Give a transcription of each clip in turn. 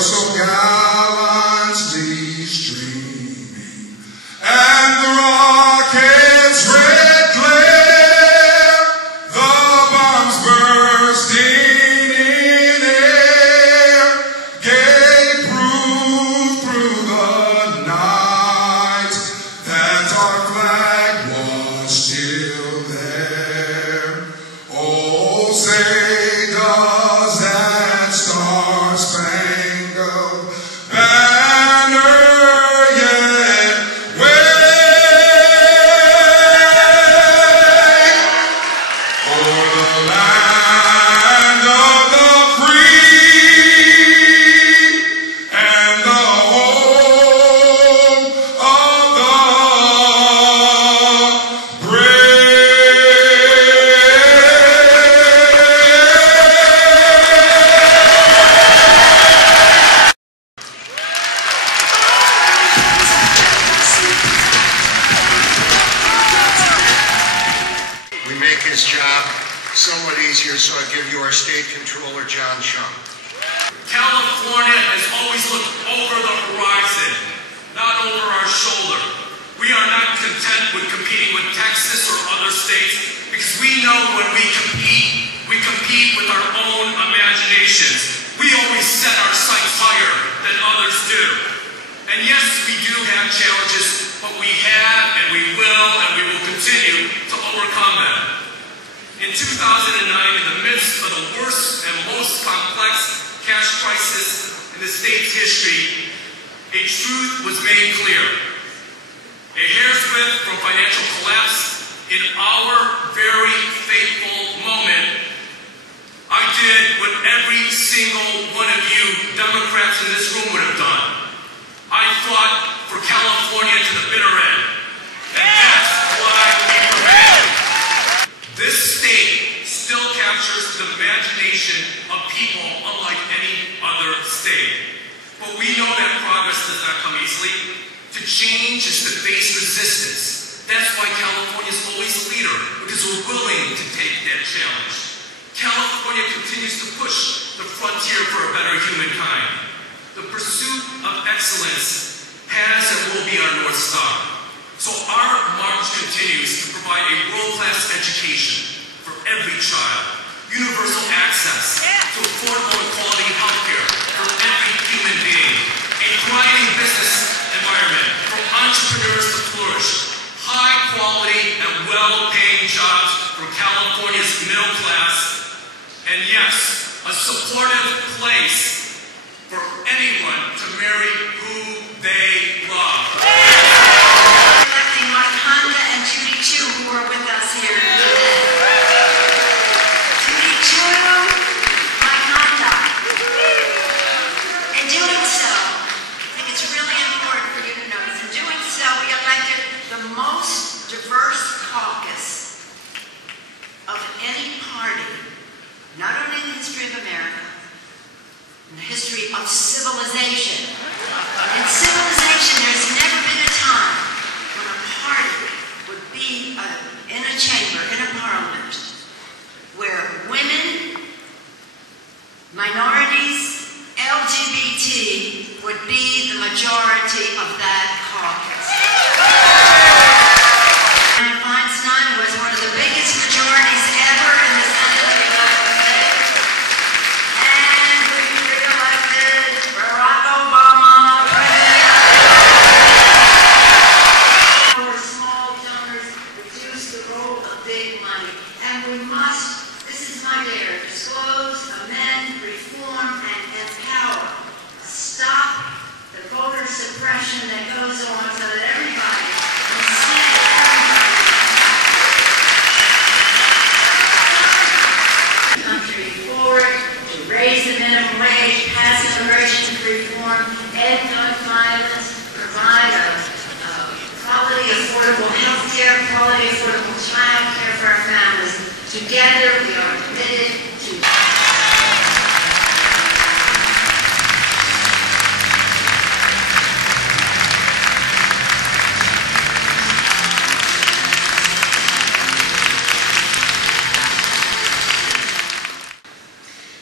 so gallantly streaming, and the rocket's red glare, the bombs bursting in air, gave proof through the night that our flag was still there. Oh, say does that star-spangled banner yet wave o'er the land of the free and the home of the brave. We make his job somewhat easier, so I give you our state controller, John Shum. California has always looked over the horizon, not over our shoulder. We are not content with competing with Texas or other states because we know when we compete with our own imaginations. We always set our sights higher than others do. And yes, we do have challenges, but we have and we will continue to overcome them. In 2009, in the midst of the worst and most complex cash crisis in the state's history, a truth was made clear. A hair's width from financial collapse, in our very fateful moment, I did what every single one of you Democrats in this room would have done. I fought for California to the bitter end. And that's why we prevailed. This state still captures the imagination of people unlike any other state. But we know that progress does not come easily. To change is to face resistance. That's why California is always a leader, because we're willing to take that challenge. California continues to push the frontier for a better humankind. The pursuit of excellence has and will be our North Star. So our march continues to provide a world-class education for every child, universal access to affordable and quality health care for every human being, a thriving business environment for entrepreneurs to flourish, high-quality and well-paying jobs for California's middle class, and yes, a supportive place for anyone to marry who they love. Electing Wakanda and Judy Chu, who are with us here today. Judy Chu, Wakanda. In doing so, I think it's really important for you to notice. In doing so, we elected the most diverse caucus of any party, not only in the history of America, in the history of civilization. In civilization, there's never been a time when a party would be in a chamber, in a parliament, where women, minorities, LGBT would be the majority of that caucus. And Feinstein was one of the biggest majorities ever in the Senate of the United States. And we re-elected Barack Obama. Our small donors reduce the role of big money. And we must, this is my dare, disclose, amend, reform, and empower. Stop the voter suppression that goes on so that everybody can see country forward to raise the minimum wage, pass immigration reform, end gun violence, provide quality, affordable health care, quality, affordable child care for our families. Together, we are committed to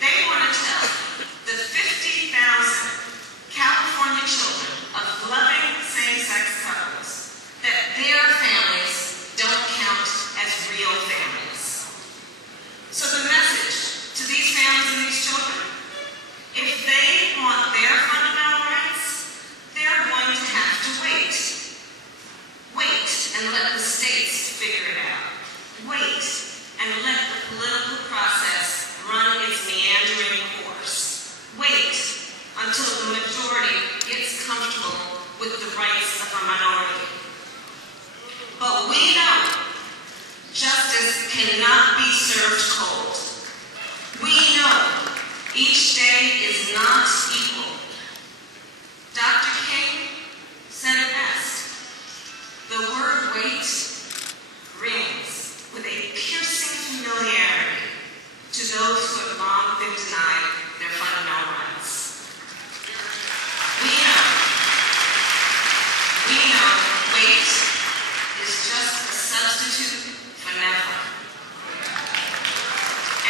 They want to tell the 50,000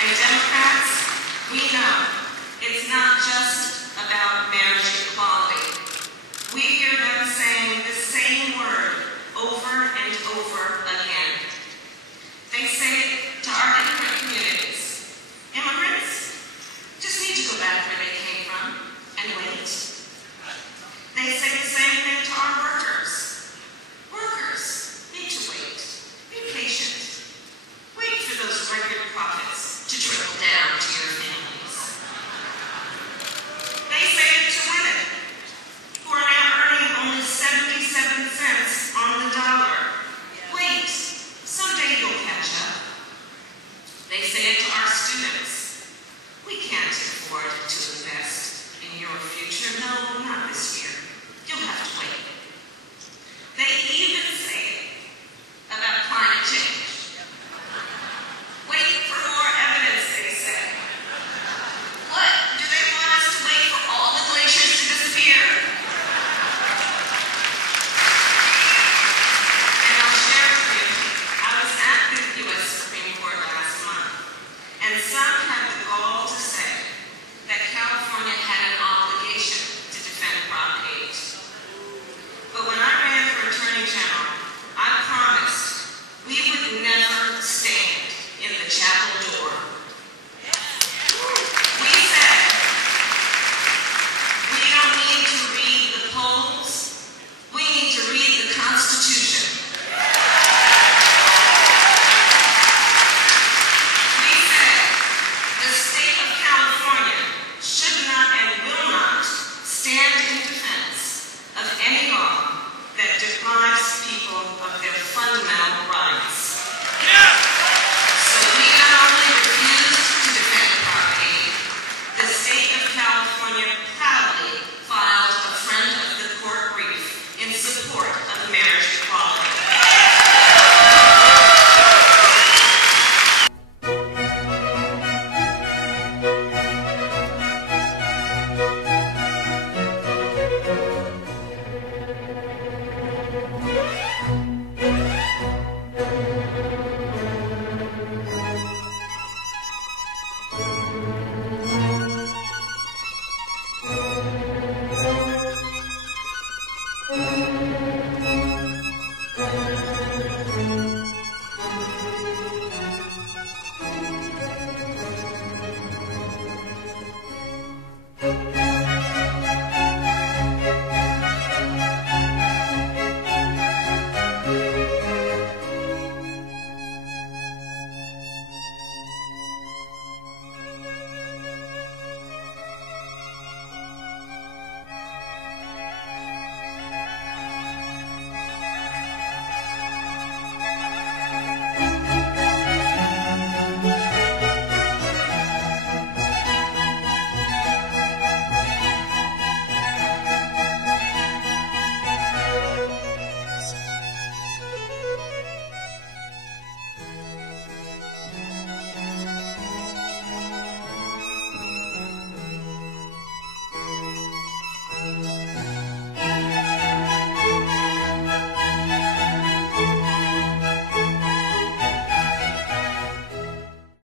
And Democrats, we know it's not just about marriage equality. We hear them saying the same word over and over again. They say it to our immigrant communities. Immigrants just need to go back where they came from and wait. They say the same thing to our workers. Workers need to wait. Be patient. Wait for those record profits to trickle down to your families. They say it to women who are now earning only 77 cents on the dollar. Wait, someday you'll catch up. They say it to our students. We can't afford to invest in your future. No, not this year. You'll have to wait. They even say it about climate change. Wait for more evidence, they say. What? Do they want us to wait for all the glaciers to disappear? And I'll share with you, I was at the U.S. Supreme Court last month, and some have